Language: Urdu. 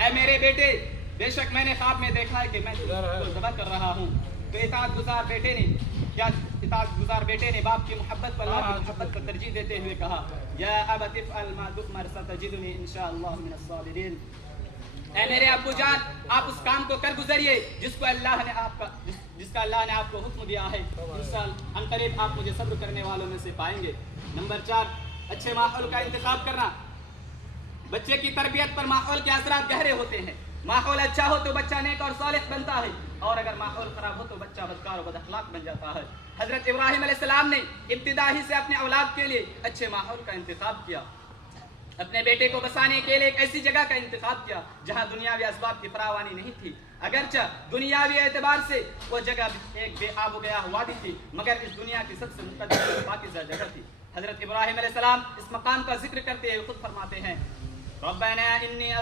اے میرے بیٹے بے شک میں نے خواب میں دیکھا ہے کہ میں تم کو ذبح کر رہا ہوں. تو اطاعت گزار بیٹے نے باپ کی محبت پر اللہ کی محبت پر ترجیح دیتے ہوئے کہا یا ابت افعل ما تؤمر ستجدنی ان شاء اللہ من الصابرین. اے میرے ابو جان آپ اس کام کو کر گزریے جس کا اللہ نے آپ کو حکم دیا ہے. انشاءاللہ ان قریب آپ مجھے صبر کرنے والوں میں سے پائیں گے. نمبر 4 اچھے ماحول کا انتخاب کرنا. بچے کی تربیت پر ماحول کے اثرات گہرے ہوتے ہیں. ماحول اچھا ہو تو بچہ نیک اور صالح بنتا ہے اور اگر ماحول خراب ہو تو بچہ بدکار و بد اخلاق بن جاتا ہے. حضرت ابراہیم علیہ السلام نے ابتدا ہی سے اپنے اولاد کے لیے اچھے ماحول کا انتخاب کیا. اپنے بیٹے کو بسانے کے لیے ایک ایسی جگہ کا انتخاب کیا جہاں دنیاوی اسباب کی فراوانی نہیں تھی. اگرچہ دنیاوی اعتبار سے وہ جگہ ایک بے آب و گیا وادی تھی مگر اس دنیا کی سب سے مقدس و پاکیزہ جگہ تھی. حضرت ابراہیم علیہ السلام اس مقام کا ذکر کرتے ہوئے خود فرماتے ہیں ربنا انی